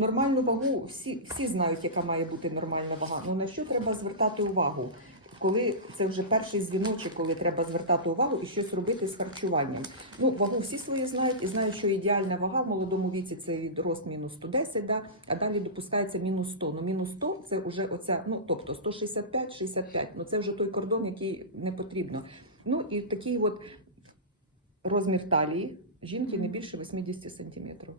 Нормальну вагу всі, всі знають, яка має бути нормальна вага. Ну на що треба звертати увагу? Коли це вже перший дзвіночок, коли треба звертати увагу і щось робити з харчуванням. Ну, вагу всі свої знають і знають, що ідеальна вага в молодому віці це від рост мінус 110, да? а далі допускається мінус 100. Ну, мінус 100 це вже оця, ну тобто 165-65, ну це вже той кордон, який не потрібно. Ну і такий от розмір талії жінки не більше 80 сантиметрів.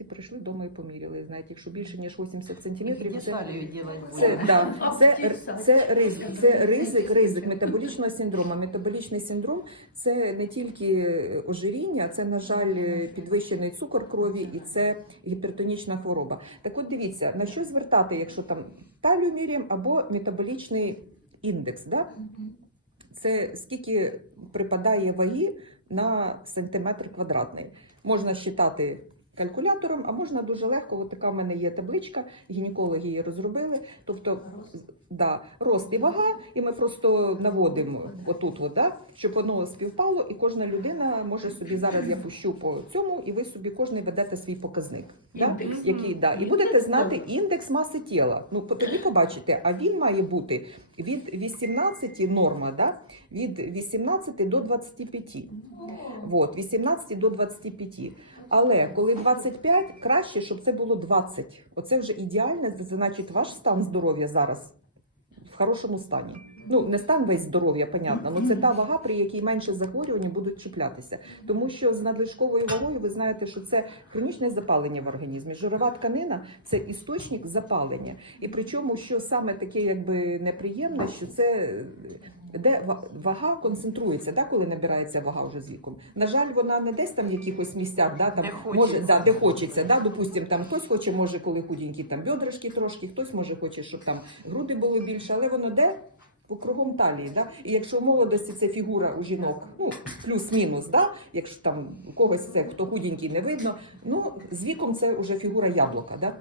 Всі прийшли вдома і поміряли. Знаєте, якщо більше ніж 80 сантиметрів, це, це, да, це, це, ризик, це ризик, ризик метаболічного синдрому. Метаболічний синдром це не тільки ожиріння, це, на жаль, підвищений цукор крові і це гіпертонічна хвороба. Так от дивіться, на що звертати, якщо там талію міряємо або метаболічний індекс. Да? Це скільки припадає ваги на сантиметр квадратний. Можна считати калькулятором, а можна дуже легко. От така в мене є табличка, гінекологи її розробили. Тобто, да, рост і вага, і ми просто наводимо отут, от, да, щоб воно співпало, і кожна людина може собі зараз я пущу по цьому, і ви собі кожен ведете свій показник. Да? Який, да, і будете знати індекс маси тіла. Ну, тоді побачите, а він має бути від 18 норма, да? від 18 до 25. Вот, 18 до 25. Але коли 25, краще, щоб це було 20. Оце вже ідеально, це значить ваш стан здоров'я зараз в хорошому стані. Ну, не стан весь здоров'я, понятно, але це та вага, при якій менше захворювань будуть чіплятися. Тому що з надлишковою вагою ви знаєте, що це хронічне запалення в організмі. Жирова тканина це істочник запалення. І причому, що саме таке якби неприємне, що це де ва- вага концентрується, да, коли набирається вага вже з віком. На жаль, вона не десь там в якихось місцях, да, там Де може, хочеться. да, де хочеться. Да, допустим, там хтось хоче, може, коли худенький, там бедрышки трошки, хтось може хоче, щоб там груди було більше, але воно де? По кругом талії, да? І якщо в молодості це фігура у жінок, ну плюс-мінус, да? якщо там у когось це хто худенький не видно, ну з віком це вже фігура яблука, да?